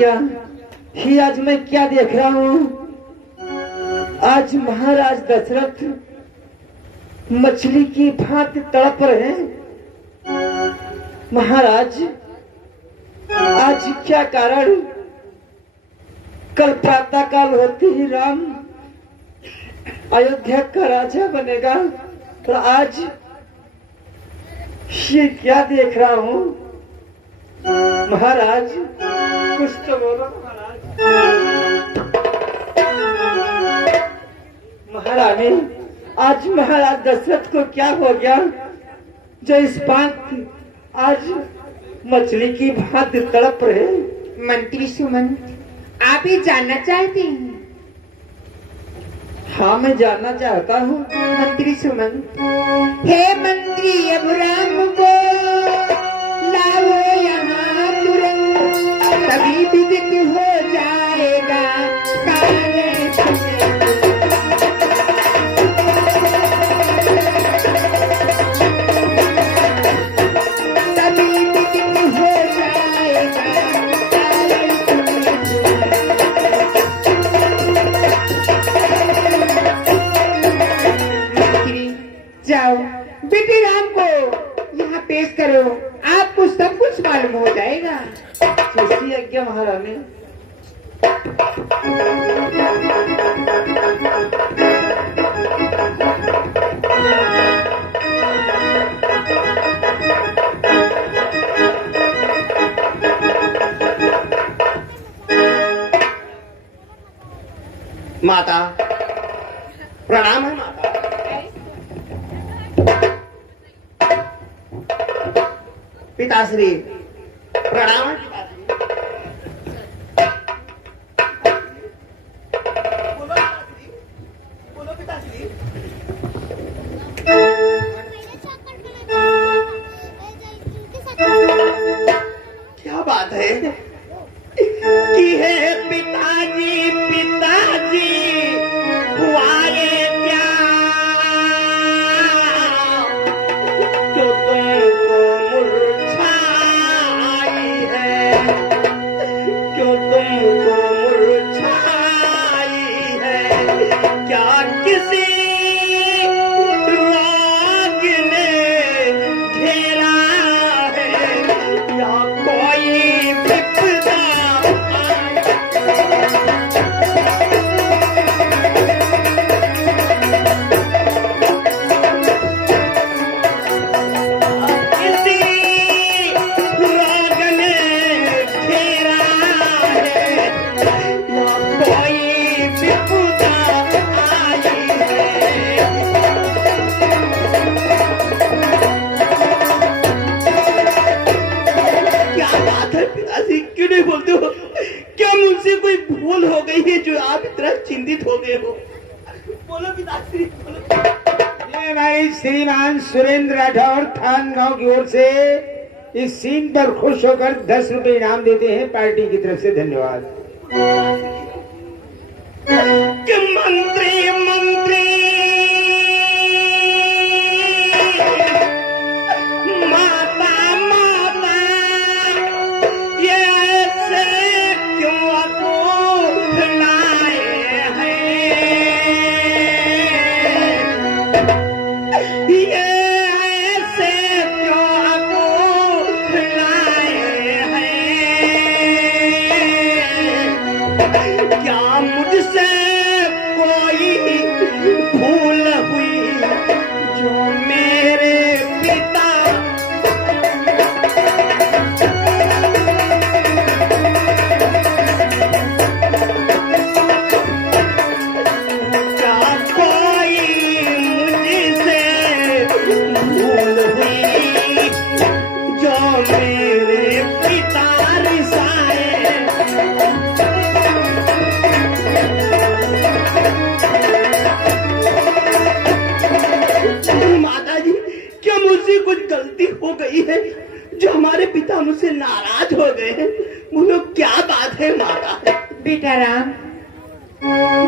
क्या ही आज मैं क्या देख रहा हूँ। आज महाराज दशरथ मछली की भांति तड़प रहे हैं। महाराज आज क्या कारण, कल प्रातः काल होते ही राम अयोध्या का राजा बनेगा और आज ये क्या देख रहा हूँ। महाराज कुछ तो बोलो महारानी। आज महाराज दशरथ को क्या हो गया जो इस बात आज मछली की भांति तड़प रहे। मंत्री सुमंत, आप ये जानना चाहते हैं? हाँ मैं जानना चाहता हूँ। मंत्री सुमंत, हे मंत्री अब राम को लाओ यहाँ तुरंत, तभी विदित हो जाएगा कारण तुम्हें। तभी विदित हो जाएगा कारण तुम्हें। जाओ बेटे राम को यहाँ पेश करो, आपको सब कुछ मालूम हो जाएगा। कैसी आज्ञा महारानी। माता प्रणाम है माता। पिताश्री प्रणाम है पिताश्री। बोलो पिताश्री। क्या बात है कि है पिताजी पिताजी हुआए क्या जो तुमको मुरझाई है, क्यों तुमको मुरझाई है। क्या किसी रोग ने घेरा है या कोई विपदा हो गई है जो आप इतना चिंतित हो गए हो। बोलो पिताश्री बोलो। ये हमारी श्रीमान सुरेंद्र राठौर थान गांव की ओर से इस सीन पर खुश होकर 10 रुपए इनाम देते हैं पार्टी की तरफ से। धन्यवाद। कि मंत्री मंत्री माता माता ये ऐसे क्यों अकूट लाए हैं, ये ऐसे क्यों अकूट लाए हैं। क्या मुझसे कोई भूल हुई जो मेरे पिता क्या कोई मुझसे भूल हुई जो मेरे पिता रिसाए। माता जी क्या मुझसे कुछ गलती हो गई है जो हमारे पिता मुझसे नाराज हो गए हैं। बोलो क्या बात है माता। बेटा राम,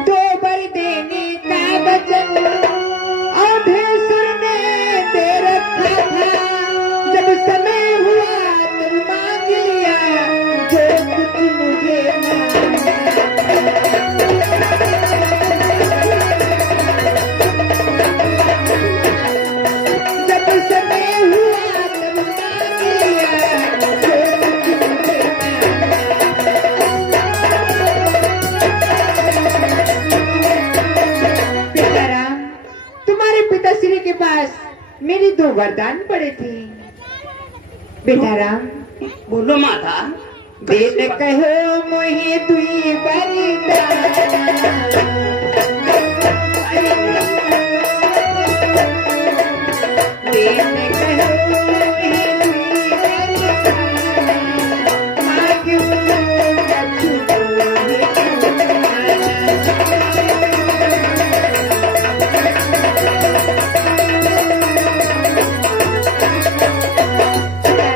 2 बर देने का वचन अवधेश्वर ने दे रखा था। जब समय हुआ तो मांग लिया जो कुछ मुझे के पास मेरे 2 वरदान पड़े थे। बेटा राम, बोलो माता। देन कहो मोहे दुई वरदान, देन कहो मोहे दुई वरदान, मांगू कछु मोहे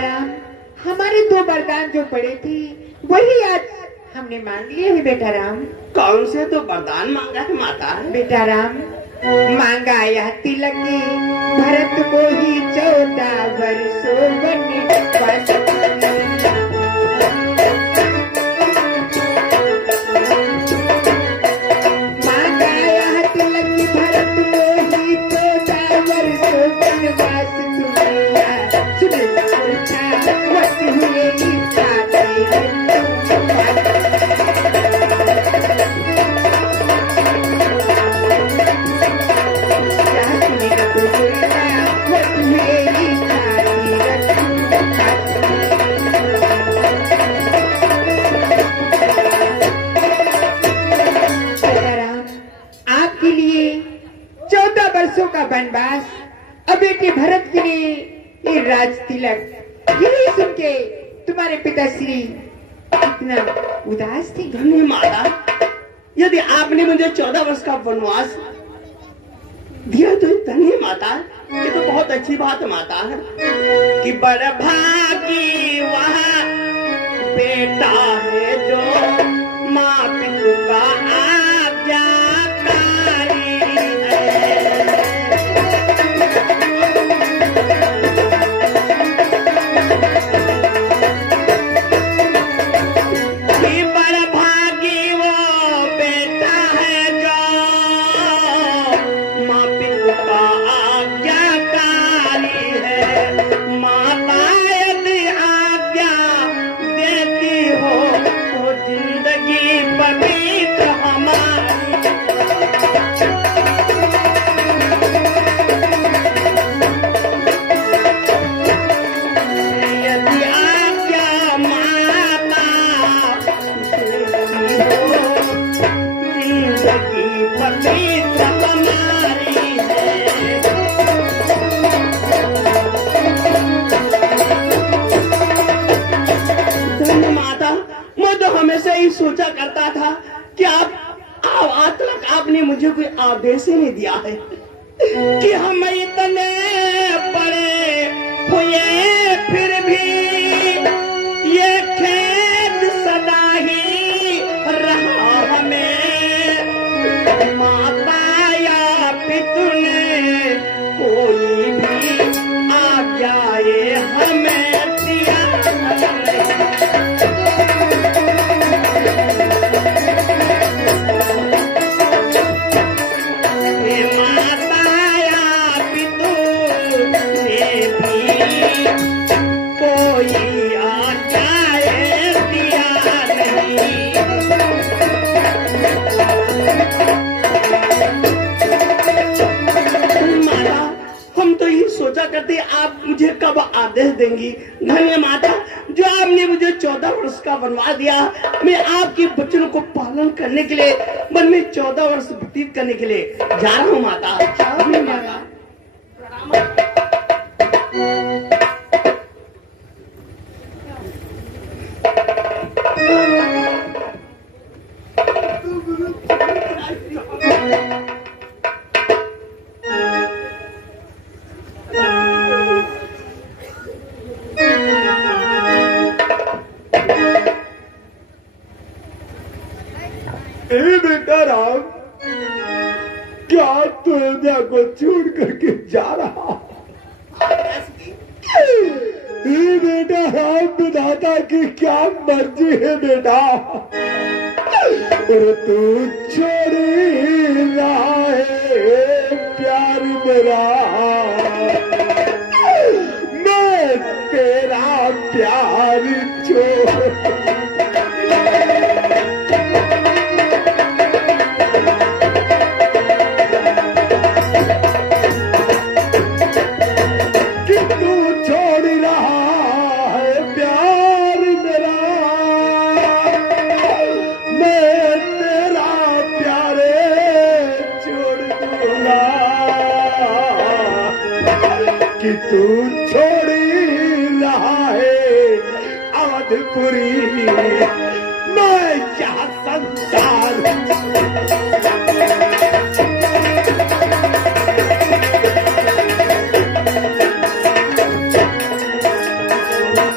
राम। हमारे 2 वरदान जो पड़े थे वही आज हमने मांग लिए है बेटा राम। कौन से तो वरदान मांगा है माता? बेटा राम, मांगा यह तिलक भरत को ही 14 वर्षों वनवास। मांगा यह तिलक भरत को ही 14 वर्षों वनवास। सुन पूछा वट हुए इच्छा आपके लिए 14 वर्षों का वनवास और बेटे भरत के लिए ये राज तिलक। यही सुन के तुम्हारे पिताश्री इतना उदास थे। धन्य माता, यदि आपने मुझे 14 वर्ष का वनवास दिया तो धन्य माता, ये तो बहुत अच्छी बात है माता कि बड़ भागी वह बेटा है जो माँ पिता का आज्ञाकारी है। कि बड़ भागी वो बेटा है जो माँ पिता का आज्ञाकारी है। माता यदि आज्ञा देती हो तो जिंदगी पवित्र हमारी। यदि आज्ञा माता देती हो, जिंदगी पवित्र हमारी है। धन्य माता, मैं तो हमेशा ही सोचा करता था कि आज तक आपने मुझे कोई आदेश ही नहीं दिया है कि हम इतने बड़े हुए फिर भी ये खेद सदा ही रहा हमें। माता या पितु ने कोई भी आज्ञाए हमें दिया नहीं। हे माता या पितु ने भी कोई आज्ञाए दिया नहीं। माता, हम तो ये सोचा करते आप मुझे कब आदेश देंगी। धन्य माता, जो आपने मुझे 14 वर्ष का वनवास दिया, मैं आपके वचनों को पालन करने के लिए मन में 14 वर्ष व्यतीत करने के लिए जा रहा हूँ माता। धन्य माता। ए बेटा राम, क्या तू दुनिया को छोड़ करके जा रहा? ए बेटा राम, विधाता की क्या मर्जी है बेटा, और तू छोड़ रहा है प्यार मेरा। मैं तेरा प्यार छोड़ कि तू छोड़ी रहा है अवधपुरी, मैं यहाँ संसार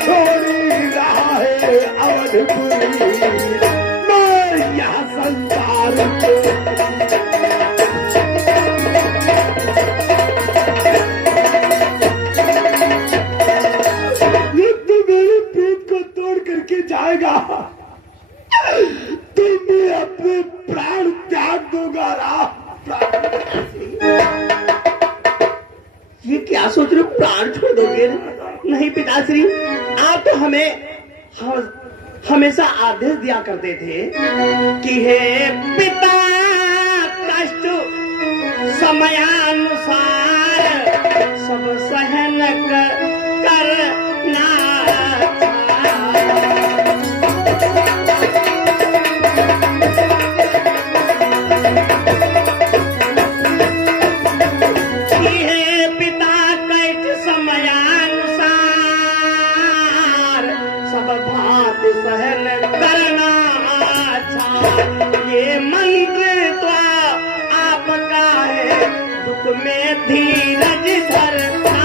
छोड़ी रहा है अवधपुरी, मैं यहाँ संसार जाएगा तो मैं अपने प्राण त्याग दूंगा। ये क्या सोच रहे हो, प्राण छोड़ दोगे? नहीं पिताश्री, आप तो हमेशा आदेश दिया करते थे कि हे पिता कष्ट समयानुसार सब सहन करना। ये मंत्र तो आपका है, दुख में धीरज धरना।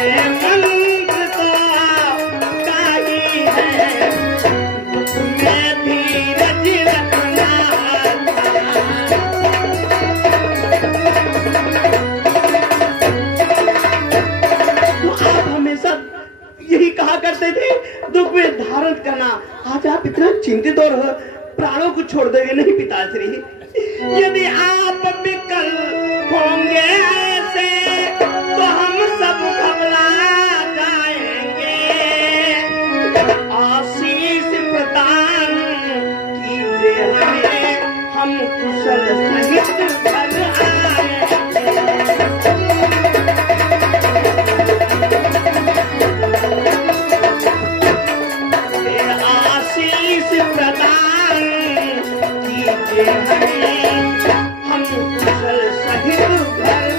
ये मंत्र तो आपका ही है, दुख में धीरज रखना। यही कहा करते थे दुख में धारण करना। आज आप इतना चिंतित और प्राणों को छोड़ देंगे? नहीं पिताश्री, यदि आप विकल होंगे ऐसे तो हम सब घबरा जाएंगे। आशीष प्रदान कीजिए हमें, हम कुशल सहित घर आएंगे। प्रदान कीजिए हमें, हम कुशल सहित घर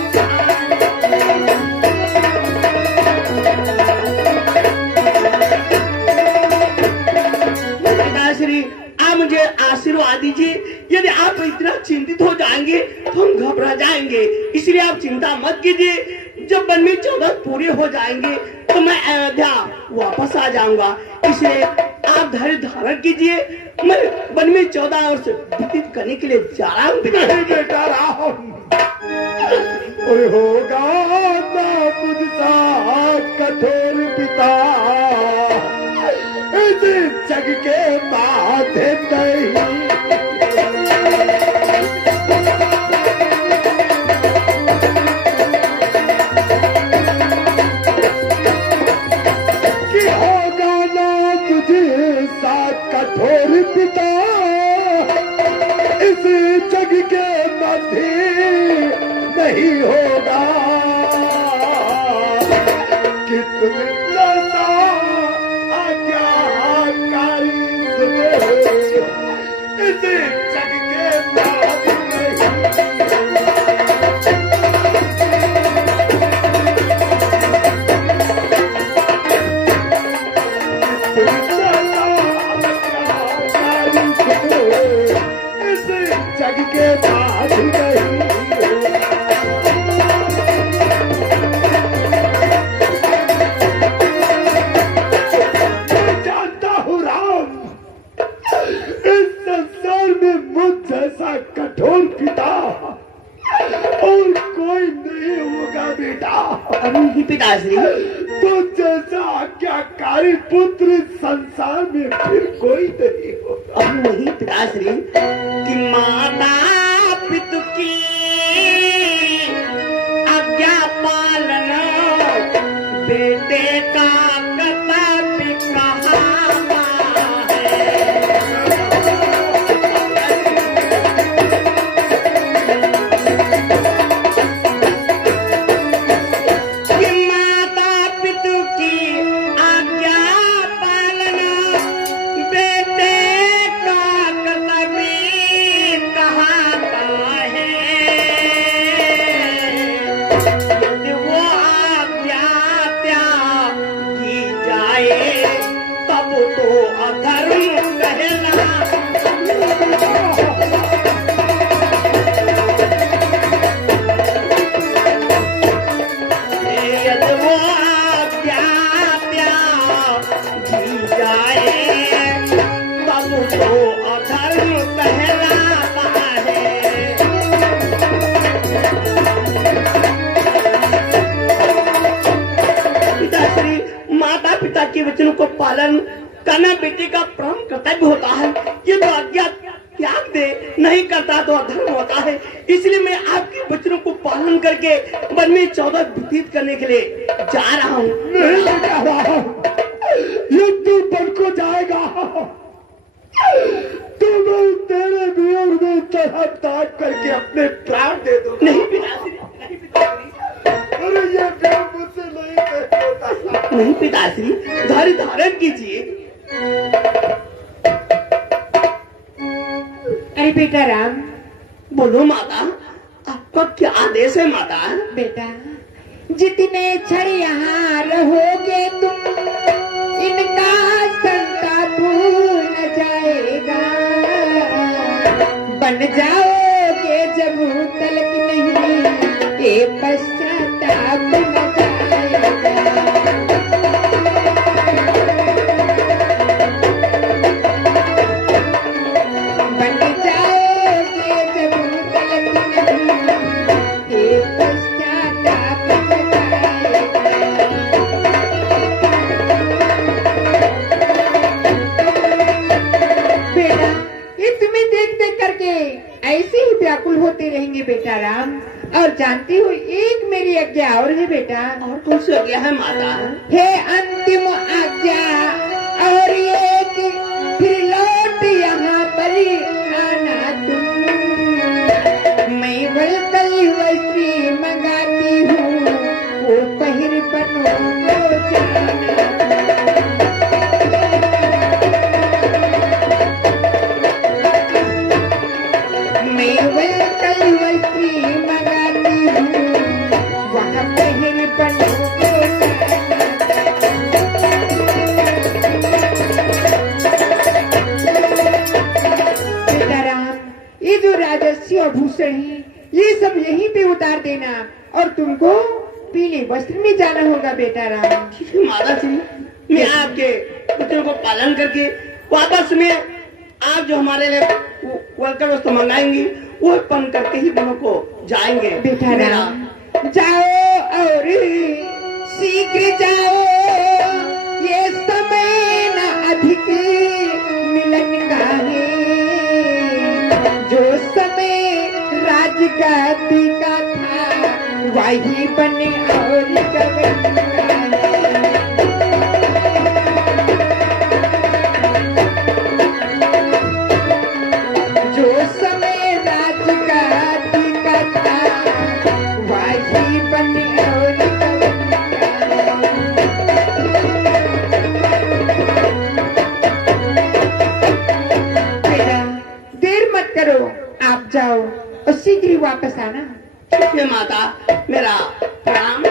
पिताश्री, आप मुझे आशीर्वाद दीजिए। यदि आप इतना चिंतित हो जाएंगे तो हम घबरा जाएंगे, इसलिए आप चिंता मत कीजिए। जब वन में 14 पूरे हो जाएंगे तो मैं अयोध्या वापस आ जाऊंगा, इसलिए आप धैर्य धारण कीजिए। मैं वन में 14 वर्ष व्यतीत करने के लिए जा रहा हूँ बेटा राम। और होगा ना मुझसा कठोर पिता, इस जग के माथे नहीं। कठोर पिता इस जग के मध्य नहीं होगा, कि तुम जैसा आज्ञाकारी इस जग के मध्य जग के बाद नहीं। मैं जानता हूँ राम, इस संसार में मुझ जैसा कठोर पिता और कोई नहीं होगा बेटा। अभी पिताश्री, तो जैसा आज्ञाकारी पुत्र संसार में फिर कोई नहीं होगा। अब नहीं पिताश्री, कि माता पितु की आज्ञा पालना बेटे का कर्तव्य कहावा है। कि माता पितु की आज्ञा पालना बेटे का कर्तव्य अधर्म कहला पिता के वचनों को पालन करना बेटे का परम कर्तव्य होता है। ये तो आज्ञा त्याग दे नहीं करता तो अधर्म होता है। इसलिए मैं आपके वचनों को पालन करके वन में 14 व्यतीत करने के लिए जा रहा हूँ। ये तू वन को जाएगा तो मैं तेरे वियोग में तरह ताज करके अपने प्राण दे दूंगा। नहीं पिताश्री, नहीं पिताश्री, अरे ये वियोग मुझसे नहीं होता। नहीं पिताश्री, धैर्य धारण कीजिए। अरे बेटा राम, बोलो माता, आपका क्या आदेश है माता? बेटा जितने क्षण यहाँ रहोगे तुम, इनका संताप न जाएगा। बन जाओगे जब तलक नहीं, ये पश्चाताप न जाएगा। बन जाओगे जब तलक नहीं, ये पश्चाताप न जाएगा। बेटा ये तुम्हें देख देख करके ऐसे ही व्याकुल होते रहेंगे बेटा राम। और जानती हो एक मेरी आज्ञा और है बेटा। और कौन सी आज्ञा है माता? हे अंतिम आज्ञा और एक, फिर लौट यहाँ पर आना तुम। मैं वलकल वस्त्री मंगाती हूँ, वो पहिर बनो तो जाना। मैं वलकल वस्त्री मंगाती हूँ, वहाँ पहिर बनो तो जाना। सीताराम, ये जो राजस्व आभूषण है ये सब यहीं पे उतार देना और तुमको पीले वस्त्र में जाना होगा बेटा राम। ठीक है माता जी, मैं आपके वचनों को पालन करके वापस में आप जो हमारे लिए वस्त्र वस्त्र मंगाएंगी वो पहन करके ही दोनों को जाएंगे। बेटा राम जाओ और शीघ्र जाओ, ये समय न अधिक मिलन का है। जो समय राजगादी का था वही बने और गगन का है। जो समय राजगादी का था वही बने और गगन का है। बेटा देर मत करो, आप जाओ और शीघ्र ही वापस आना। ठीक है माता, मेरा प्रणाम।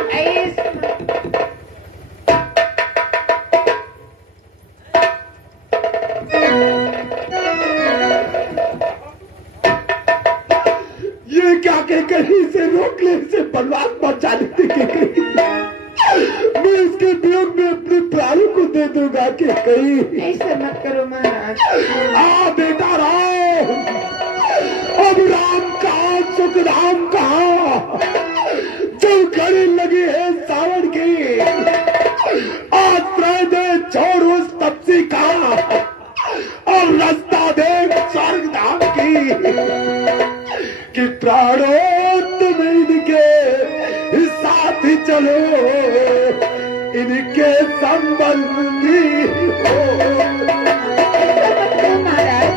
ये क्या के कहीं से रोक ले, से बर्बाद मत जाने दे। मैं इसके वियोग में अपने प्राणों को दे दूंगा कि कहीं। ऐसा मत करो महाराज। आ बेटा राम, अब राम कहाँ, सुख राम कहाँ? जो घड़ी लगी है सावन की, आश्रय दे छोड़ उस तपसी का, और रास्ता दे स्वर्ग धाम की। कि प्राणों तुम इनके साथ चलो, इनके संबंधी हो। महाराज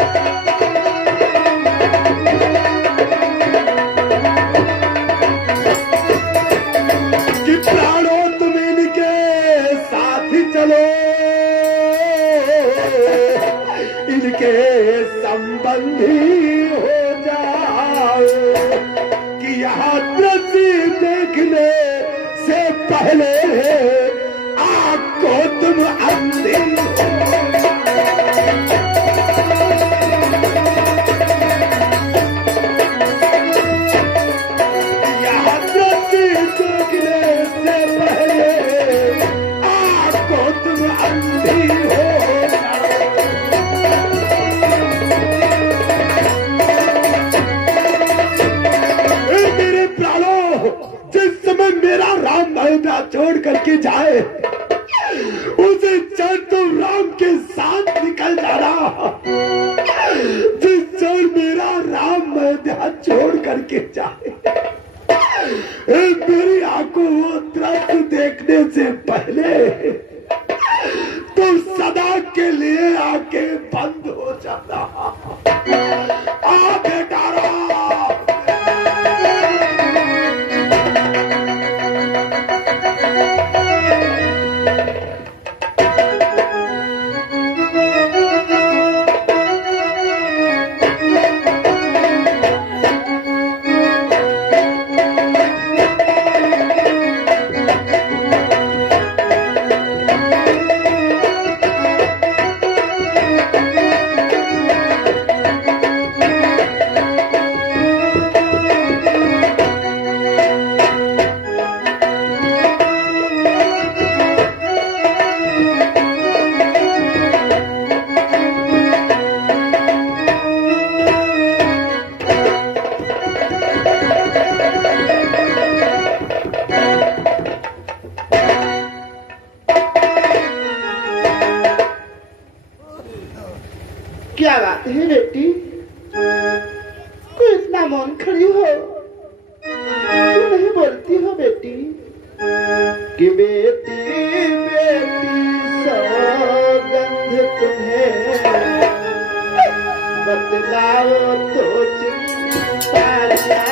कि प्राणों तुम इनके साथ चलो, इनके संबंधी हो जाओ। कि यहाँ दृश्य देखने से पहले आपको तुम अंतिम हो। ये आंखें बंद हो जाना। आ बेटा राम। क्या बात है बेटी, तू इतना मौन खड़ी हो, तू नहीं बोलती हो बेटी? कि बेटी बेटी सौगंध तुम्हें बतलाओ तो चिंता क्या?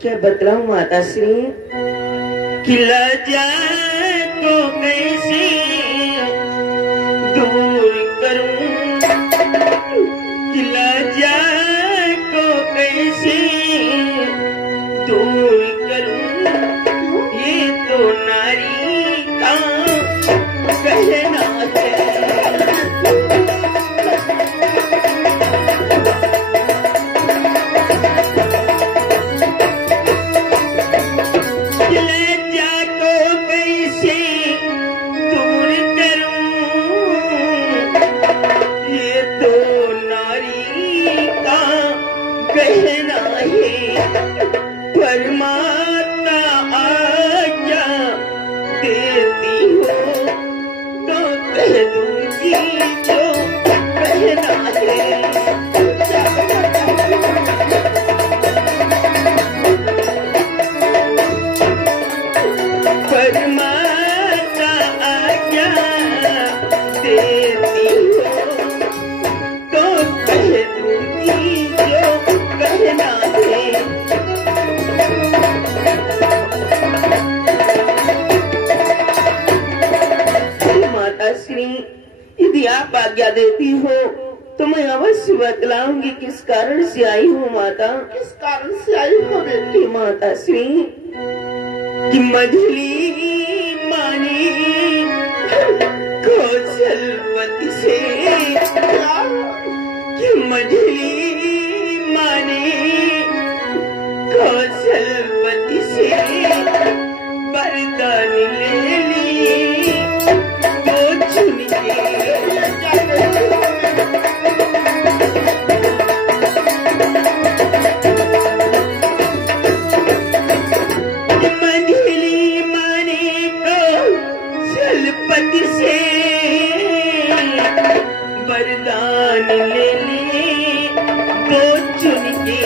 क्या बतलाऊं माता श्री कि लज्जा को कैसे दूर करूं, कि लज्जा को कैसे दूर करूं, ये तो नारी का कहना है। परमात्मा आज्ञा देती हो तो कह दूंगी जो कहना है। परमात्मा आज्ञा देती हो तो कह दूंगी जो कहना है। यदि आप आज्ञा देती हो तो मैं अवश्य बतलाऊंगी किस कारण से आई हूँ माता। किस कारण से आई हो बेटी? माता श्री कि मझली मानी कौशलपति से, कि मझली मानी कौशलपति से वरदान ले ली तो चुन के। वरदान ले ली तो चुन के।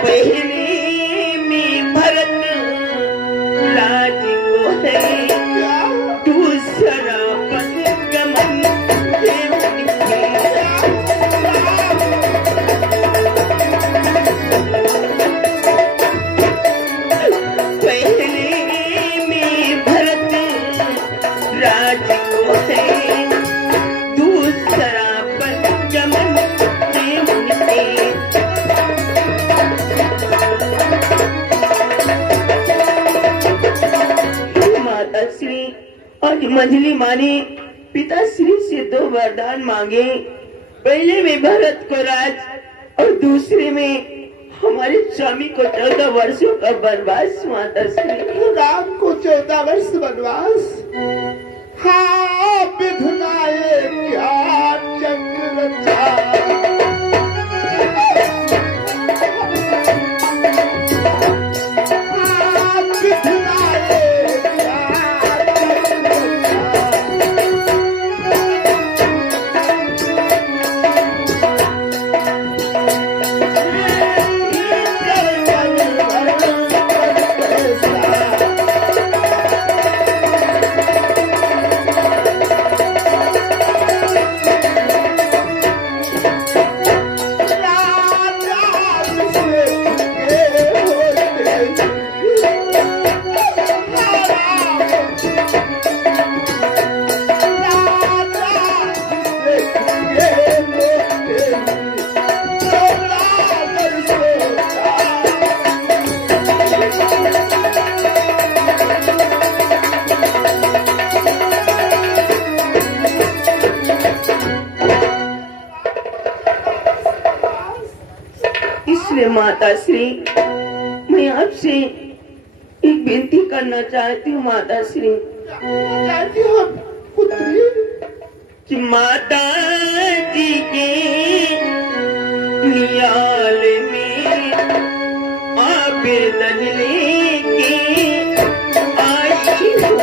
पहले में भरत राज को आज मंजली माने पिताश्री से 2 वरदान मांगे। पहले में भरत को राज और दूसरे में हमारे स्वामी को 14 वर्षों का वनवास। माता श्री राम को 14 वर्ष वनवास। हाँ विधुनाए क्या चक्र रचा। इसलिए माता श्री मैं आपसे एक विनती करना चाहती हूँ। माता श्री पुत्री कि माता जी के नियाल में आवेदन लेके आई हूँ।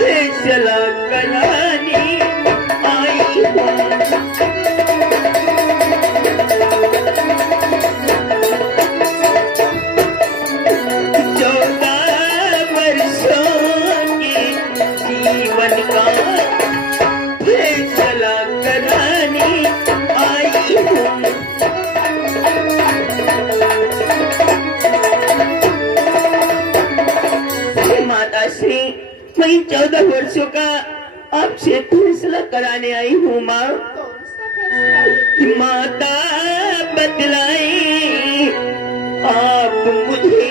फैसला कराने आई हूँ। 14 वर्षों के जीवन का फैसला कराने आई हूँ। माता श्री मैं 14 वर्षों का आपसे फैसला कराने आई हूँ। माँ कि माता बतलाए आप मुझे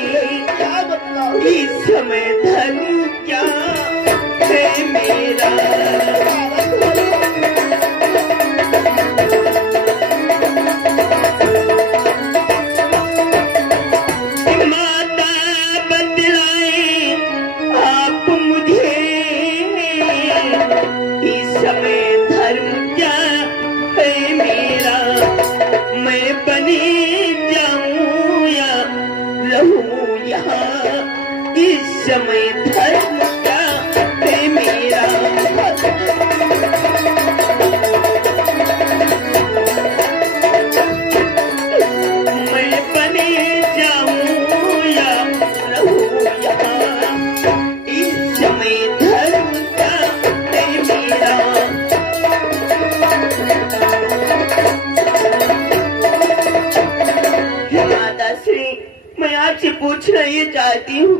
इस समय धर्म क्या है मेरा। समय धर्म क्या है मेरा। मैं बने जाऊं या रहूं यहाँ, इस समय धर्म क्या है मेरा। माता श्री मैं आपसे पूछना ये चाहती हूँ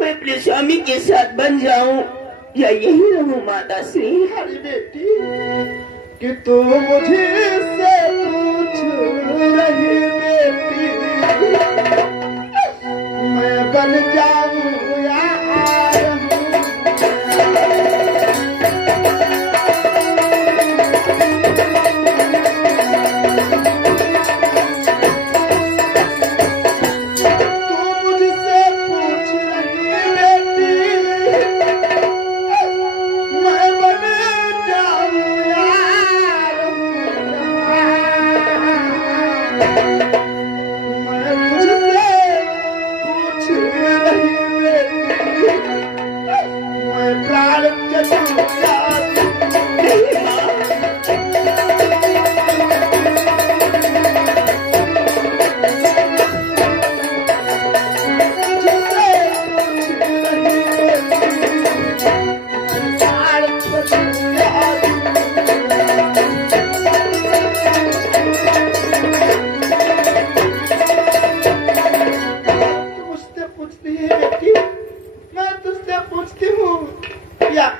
मैं अपने स्वामी के साथ बन जाऊं या यही रहूं। माता श्री हरी बेटी कि तू मुझे से पूछ रही बेटी मैं बन जाऊं या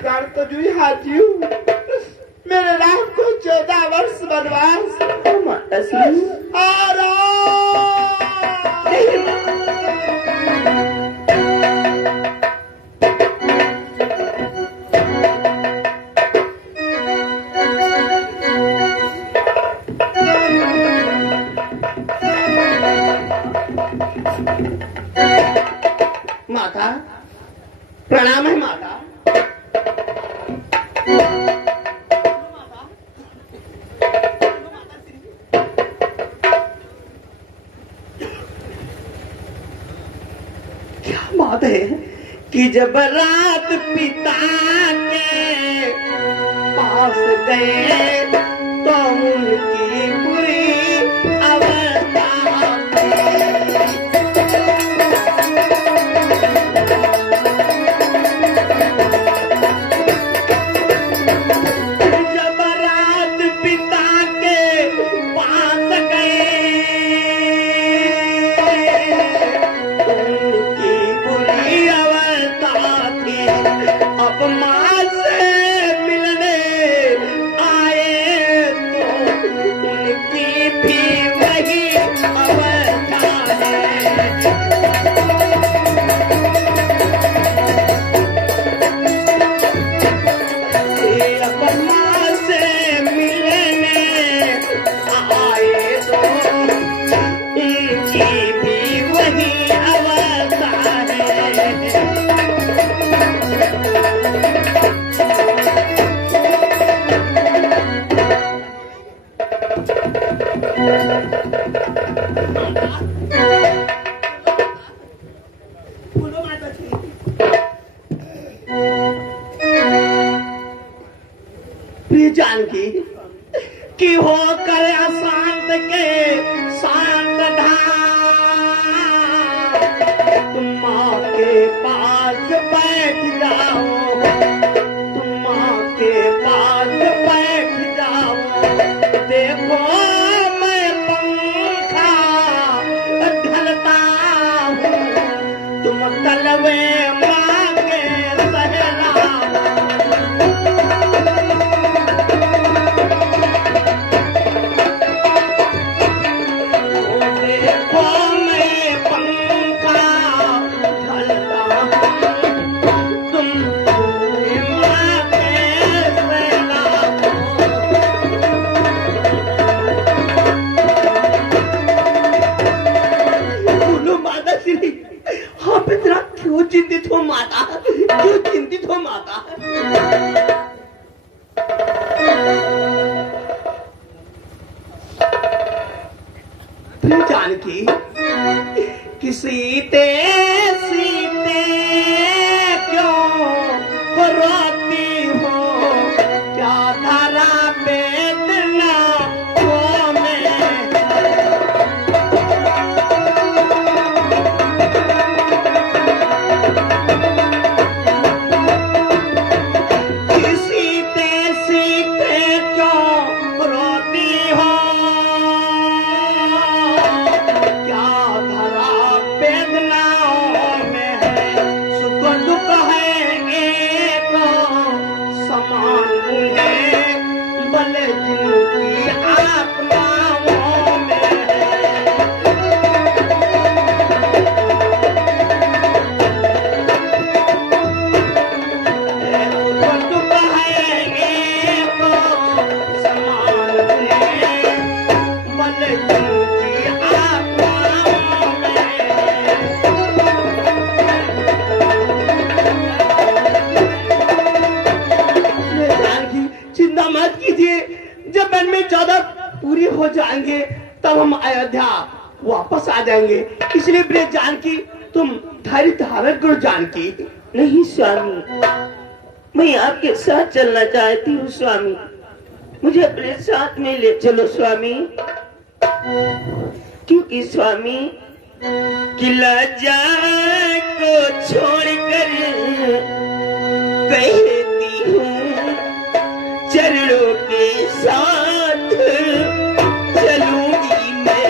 प्राण तो जू ही हाजी हूँ। मेरे राम को 14 वर्ष वनवास माता श्री माता प्रणाम है माता। क्या बात है कि जब रात पिता के पास गए तो उनकी बुरी अवस्था जब रात पिता के पास गए उनकी बुरी अवस्था थी। अब माँ से मिलने आए तो उनकी भी वही अवस्था है। अब माँ से मिलने आए तो उनकी भी वही अवस्था है। बोलो माता जी। प्रिय जानकी कि हो कर अशांत के शांत धाम तुम माँ के पास बैठ जाओ। तुम माँ के पास बैठ जाओ। देखो मैं पंखा ढलता हूँ तुम तलवे माँ के सहला। देखो मैं पंखा ढलता हूँ तुम माँ के सहला। बोलो माता श्री आप इतना क्यों चिंतित हो माता? क्यों चिंतित हो माता? फिर जानकी कि सीते सीते क्यों रोती हो? क्या धारा वेदना को में सीते सीते क्यों रोती हो? क्या धरा वेदनाओं में है? सुख दुख है एक समान है भले जिनकी आत्माओं में है। दुख है एक समान है भले जिनकी आत्माओं में है। जानकी चिंता मत कीजिए। जब मन में 14 पूरी हो जाएंगे तब हम अयोध्या वापस आ जाएंगे। इसलिए प्रिय जानकी तुम धैर्य धारण करो जानकी। नहीं स्वामी, मैं आपके साथ चलना चाहती हूँ स्वामी। मुझे अपने साथ में ले चलो स्वामी। क्योंकि स्वामी किला जा को छोड़कर कहती हूँ चरणों के साथ चलूंगी मैं।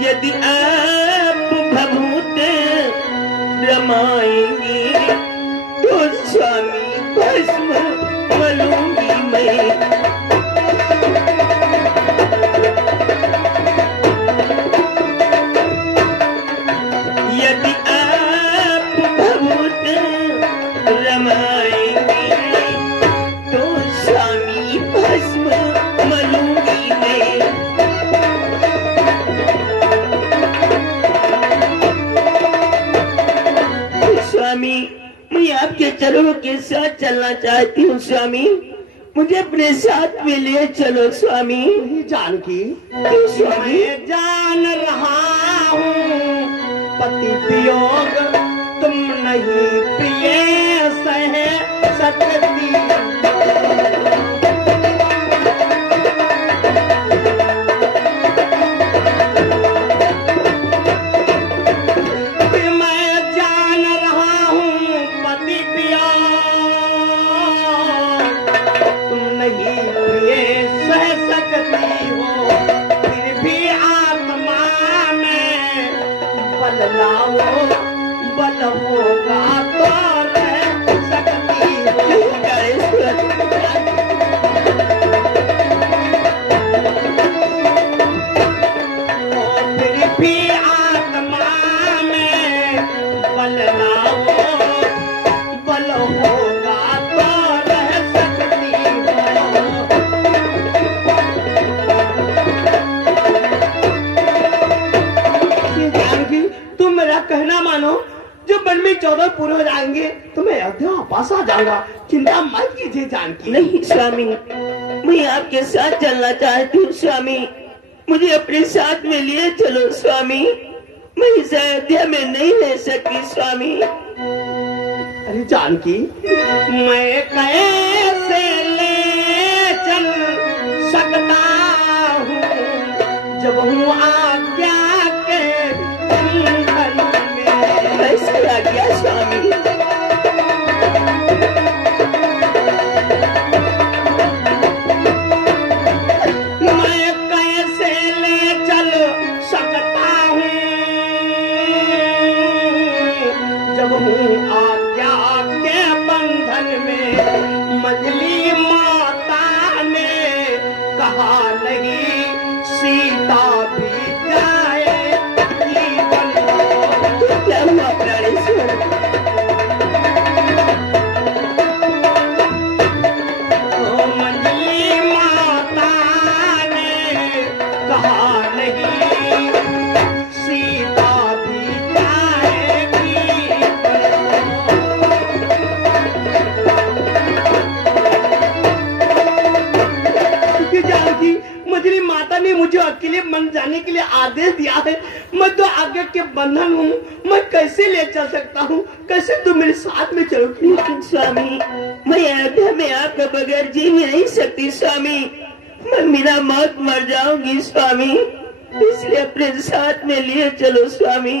यदि आप भभूत रमाएंगी तो स्वामी भस्म मलूंगी मैं। यदि आप भभूत रमाएंगी तो स्वामी भस्म मलूंगी मैं। स्वामी मैं आपके चरणों के साथ चलना चाहती हूँ स्वामी, मुझे अपने साथ में ले चलो स्वामी। जानकी स्वामी मैं जान रहा हूँ पति वियोग तुम नहीं प्रिय सह सकती। मैं जान रहा हूँ पति वियोग तुम नहीं प्रिय सह सकती हो, फिर भी आत्मा में बल लाओ, बल होगा तो रह सकती हो। फिर भी आत्मा में बल लाओ, बल होगा तो रह सकती हो। जानकी तुम मेरा कहना मानो, जब मन में 14 पूरे हो जाएंगे तो मैं अयोध्या वापस आ जाऊंगा, चिंता मत कीजिए जानकी। नहीं स्वामी, मैं आपके साथ चलना चाहती हूँ स्वामी, मुझे अपने साथ में लिए चलो स्वामी, मैं इस अयोध्या में नहीं रह सकती स्वामी। अरे जानकी मैं कैसे ले चल सकता हूँ जब हूँ आज्ञा के बंधन में। कैसे आज्ञा स्वामी? मैं कैसे ले चल सकता हूँ जब हूँ आज्ञा के बंधन में। मजली माता ने कहा नहीं सीता भी जाए जीवन। क्या हुआ प्राणेश्वर? मजली माता ने कहा नहीं सीता भी जाएगी। जानकी मजली माता ने मुझे अकेले मन जाने के लिए आदेश दिया है, मैं तो आगे के बंधन हूँ, मैं कैसे ले चल सकता हूँ, कैसे तुम मेरे साथ में चलोगी? लेकिन स्वामी मैं अयोध्या में आपके बगैर जी भी नहीं सकती स्वामी, मैं बिना मौत मर जाऊंगी स्वामी, इसलिए अपने साथ में लिए चलो स्वामी।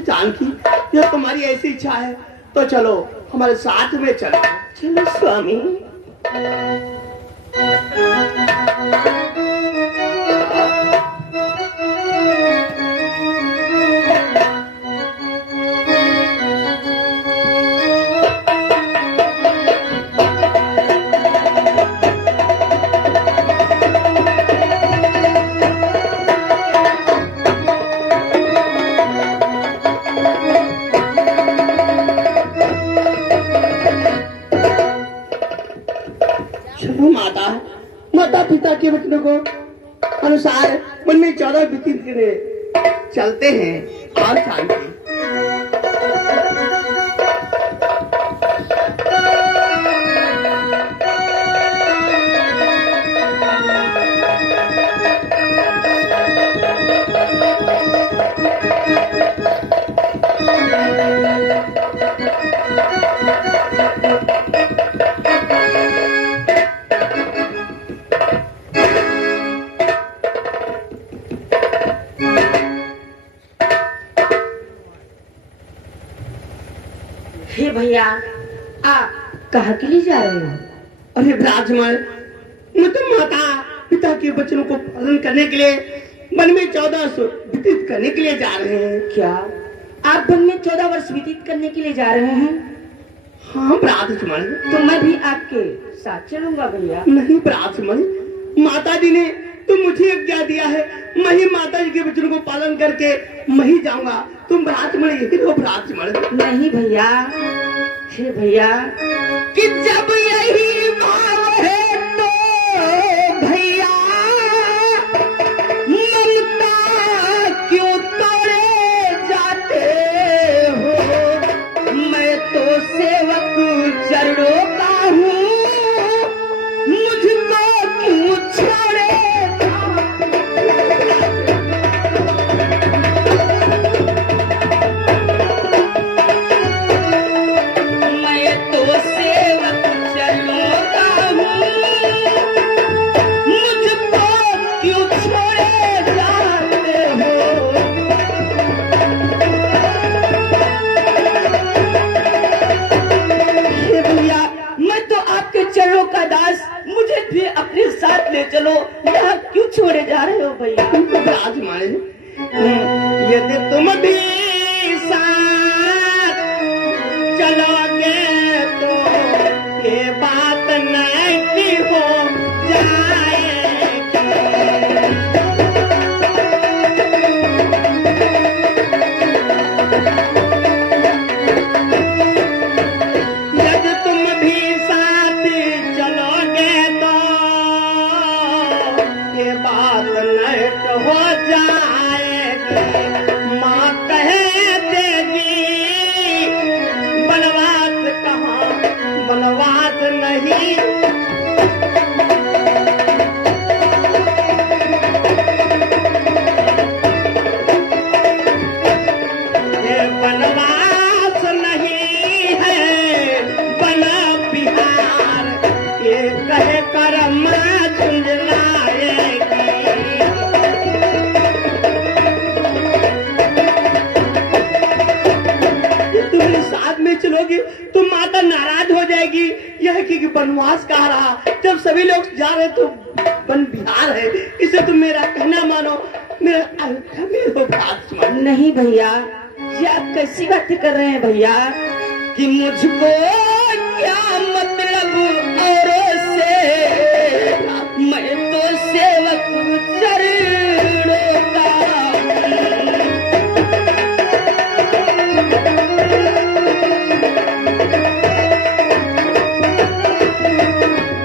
जानकी यह तुम्हारी ऐसी इच्छा है तो चलो हमारे साथ में चलो। चलो स्वामी। माता पिता के वचनों को अनुसार मन में 14 व्यतीत करने चलते हैं। और शांति हे भैया, आप कहाँ के लिए जा रहे हो? अरे विराजमान, मैं तो माता पिता के वचनों को पालन करने के लिए वन में 14 वर्ष व्यतीत करने के लिए जा रहे हैं। क्या आप वन में 14 वर्ष व्यतीत करने के लिए जा रहे हैं? हाँ राजकुमारी। तो मैं भी आपके साथ चलूंगा भैया। नहीं राजकुमारी, माता जी ने तो मुझे आज्ञा दिया है, मैं ही माता जी के वचनों को पालन करके मैं ही जाऊंगा। तुम राजकुमारी यही रहो राजकुमारी। नहीं भैया, हे भैया, कि जब यही भाव है तो भैया ममता क्यों तोड़े जाते हो? मैं तो सेवक चरणों का हूँ, मुझको क्यों छोड़े? मैं तो सेवक चरणों का हूँ, मुझको क्यों छोड़े जाते हो? हे भैया, मैं तो आपके चरणों का दास, मुझे भी अपने साथ ले चलो। यहाँ क्यों छोड़े जा रहे हो भैया? राजकुमारी, यदि तुम भी साथ चलोगे तो ये बात नहीं हो जाएगी। यदि तुम भी साथ चलोगे तो ये बात नहीं हो जाएगी। माँ कह देगी बनवास कहाँ, बनवास नहीं। ये बनवास नहीं है बन बिहार, ये कह कर माँ झुंझलाएगी। तुम साथ में चलोगी तो माता नाराज हो जाएगी। यह कि वनवास कहा रहा, जब सभी लोग जा रहे तो वन बिहार है। इसे तुम मेरा कहना मानो, मेरा अयोध्या में हो बात मानो। नहीं भैया, ये आप कैसी बातें कर रहे हैं भैया? कि मुझको क्या मतलब औरों से, मैं तो सेवक चरणों का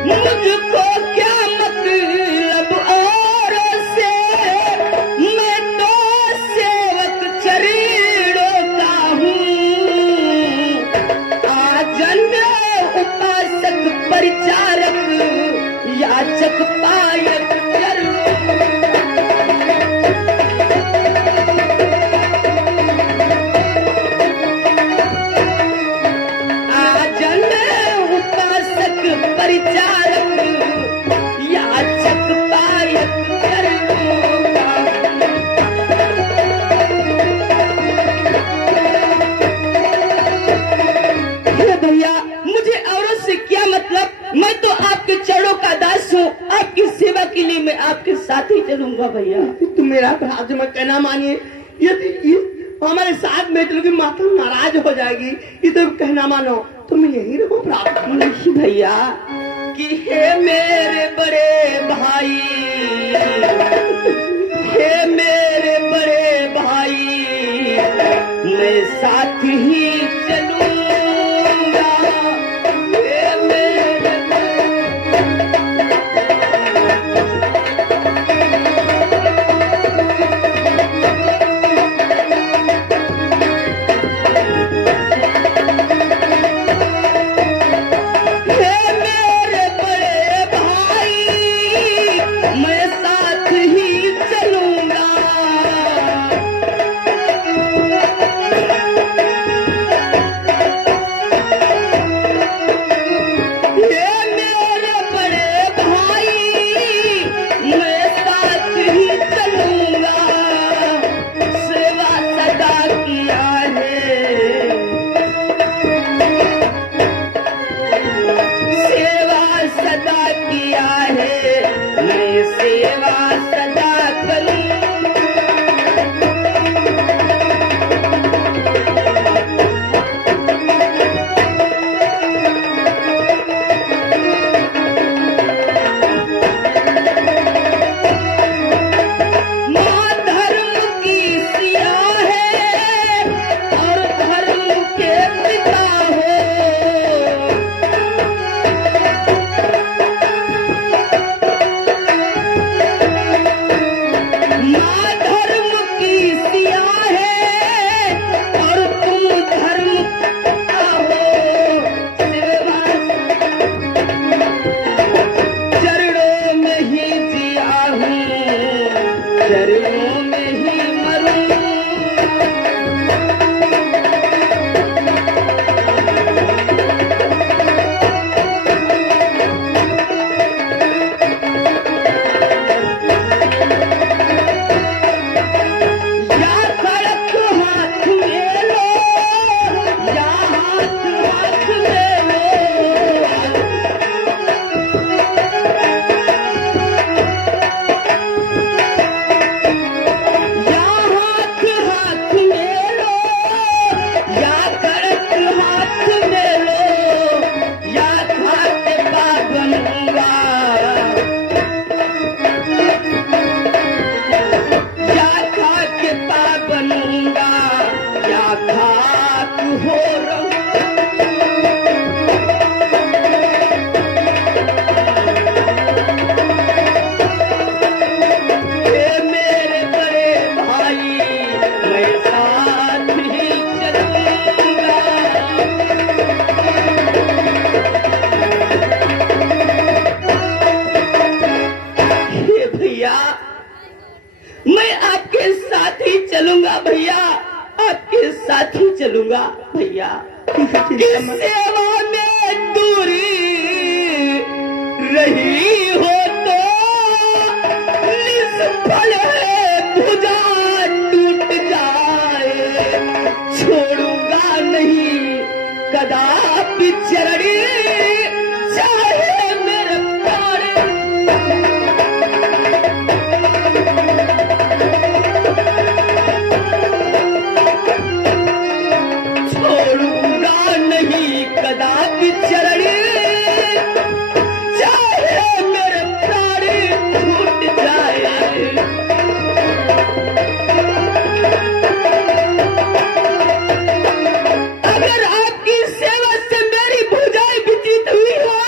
मुझको क्या मतलब औरों से, मैं तो सेवक चरणों का हूँ। आजन्म उपासक परिचारक याचक पायक चरणों। आजन्म उपासक परिचारक याचक पायक चरणों का। हे भैया, मुझे औरों से क्या मतलब? मैं तो आपके चरणों का दास हूँ, आपकी सेवा के लिए मैं आपके साथ ही चलूंगा भैया। तुम मेरा अपराध में कहना मानिए। यदि ये हमारे साथ में चलोगी माता नाराज हो जाएगी। ये तो कहना मानो, तुम यही रहो प्राप्त। नहीं भैया, कि हे मेरे बड़े भाई, हे मेरे बड़े भाई, मैं साथ ही चलूंगा। हे मेरे हे मेरे बड़े भाई, मैं साथ ही चलूंगा। सदा करूं। माँ धर्म की सिया है और धर्म के पिता हो। माँ धर्म की सिया है और तुम धर्म का हो। चरणों में ही जिया हूँ, चरणों में ही मरूं। या खड़क हाथ में लो, या हाथ हाथ में लो। या हाथ हाथ में लो, या खड़क हाथ में लो। या खाते पाबंगा, या खाके पाबंगा, या खाक हो रहूं। हे मेरे बड़े भाई, मैं साथ ही चलूंगा। हे भैया, मैं आपके साथ ही चलूंगा भैया, आपके साथ ही चलूंगा भैया। इस सेवा में दूरी रही हो तो निष्फल है, भुजा टूट जाए। छोड़ूंगा नहीं कदापि चरणी, चाहे मेरे प्राण। छोड़ूंगा नहीं कदापि चरणी, चाहे मेरे प्राण छूट जाए। अगर आपकी सेवा से मेरी भुजाएं व्यतीत हुई हो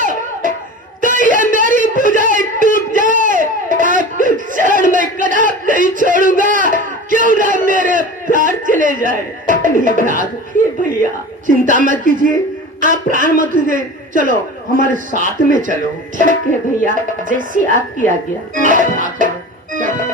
तो ये मेरी भुजाएं टूट जाए, आपके चरण में कदापि नहीं छोड़ूंगा, क्यों ना मेरे प्राण चले जाए। नहीं भैया, चिंता मत कीजिए, आप प्राण मत दीजिए, चलो हमारे साथ में चलो। ठीक है भैया, जैसी आपकी आज्ञा। आप साथ में चलो।